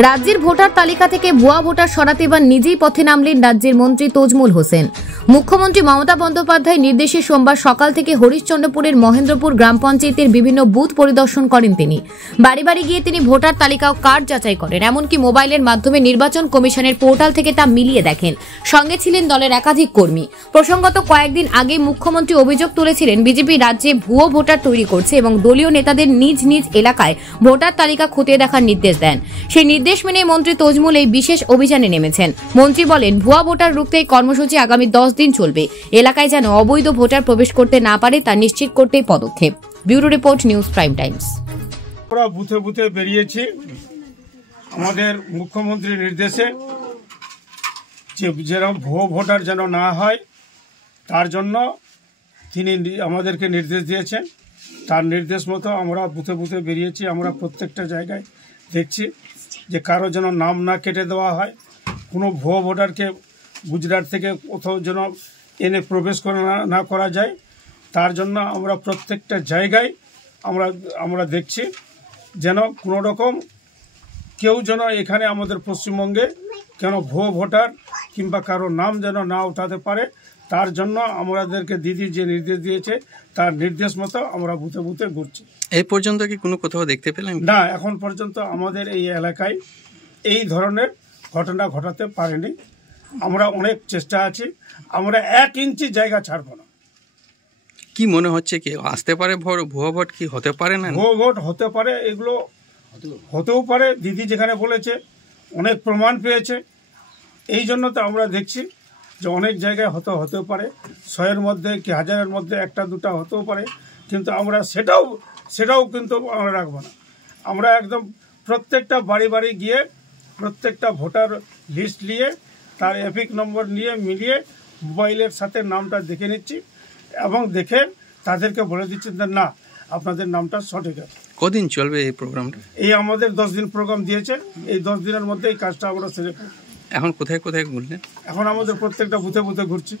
রাজ্যের ভোটার তালিকা থেকে ভুয়া ভোটার সরাতে এবার নিজেই পথে নামলেন রাজ্যের মন্ত্রী তজমুল হোসেন। মুখ্যমন্ত্রী মমতা বন্দ্যোপাধ্যায়ের নির্দেশে সোমবার সকাল থেকে হরিশ্চন্দ্রপুরের মহেন্দ্রপুর গ্রাম পঞ্চায়েতের বিভিন্ন বুথ পরিদর্শন করেন তিনি। বাড়ি বাড়ি গিয়ে তিনি ভোটার তালিকা ও কার্ড যাচাই করেন, এমনকি মোবাইলের মাধ্যমে নির্বাচন কমিশনের পোর্টাল থেকে তা মিলিয়ে দেখেন। সঙ্গে ছিলেন দলের একাধিক কর্মী। প্রসঙ্গত কয়েকদিন আগে মুখ্যমন্ত্রী অভিযোগ তুলেছিলেন বিজেপি রাজ্যে ভুয়ো ভোটার তৈরি করছে এবং দলীয় নেতাদের নিজ নিজ এলাকায় ভোটার তালিকা খতিয়ে দেখার নির্দেশ দেন। সেই নির্দেশ মেনে মন্ত্রী তজমুল এই বিশেষ অভিযানে নেমেছেন। মন্ত্রী বলেন, ভুয়া ভোটার রুখতে এই কর্মসূচি আগামী 10 দিন চলবে। এলাকায় যেন অবৈধ ভোটার প্রবেশ করতে না পারে তা নিশ্চিত করতে পদক্ষেপ। Bureau report, news prime Times. আমরা বুথে বুথে বেরিয়েছি আমাদের মুখ্যমন্ত্রীর নির্দেশে, যে যেরকম ভুয়ো ভোটার যেন না হয় তার জন্য তিনি আমাদেরকে নির্দেশ দিয়েছেন। তার নির্দেশ মতো আমরা বুথে বুথে বেরিয়েছি। আমরা প্রত্যেকটা জায়গায় দেখছি যে কারো যেন নাম না কেটে দেওয়া হয়, কোনো ভুয়ো ভোটারকে গুজরাট থেকে কোথাও যেন এনে প্রবেশ না করা যায়, তার জন্য আমরা প্রত্যেকটা জায়গায় আমরা দেখছি যেন কোনো রকম কেউ যেন এখানে আমাদের পশ্চিমবঙ্গে কেন ভুয়ো ভোটার কিংবা কারো নাম যেন না উঠাতে পারে, তার জন্য আমাদেরকে দিদি যে নির্দেশ দিয়েছে তার নির্দেশ মতো আমরা বুথে বুথে ঘুরছি। এই পর্যন্ত কি কোনো কোথাও দেখতে পেলেন? না, এখন পর্যন্ত আমাদের এই এলাকায় এই ধরনের ঘটনা ঘটাতে পারেনি। আমরা অনেক চেষ্টা আছি, আমরা 1 ইঞ্চি জায়গা ছাড়ব না। কি মনে হচ্ছে কি আসতে পারে ভুয়া ভোট কি হতে পারে না? ভুয়ো ভোট হতে পারে, এগুলো হতেও পারে। দিদি যেখানে বলেছে অনেক প্রমাণ পেয়েছে, এই জন্য তো আমরা দেখছি যে অনেক জায়গায় হতেও পারে, 100-এর মধ্যে কি 1000-এর মধ্যে 1-2টা হতেও পারে, কিন্তু আমরা সেটাও কিন্তু আমরা রাখবো না। আমরা একদম প্রত্যেকটা বাড়ি বাড়ি গিয়ে প্রত্যেকটা ভোটার লিস্ট নিয়ে তার এপিক নম্বর নিয়ে মিলিয়ে মোবাইলের সাথে নামটা দেখে নিচ্ছি এবং দেখে তাদেরকে বলে দিচ্ছি না আপনাদের নামটা সঠিক আছে। কদিন চলবে এই প্রোগ্রামটা? এই আমাদের 10 দিন প্রোগ্রাম দিয়েছে, এই 10 দিনের মধ্যে এই কাজটা আমরা সেরে। এখন কোথায় কোথায় ঘুরলেন? এখন আমাদের প্রত্যেকটা বুথে বুথে ঘুরছি।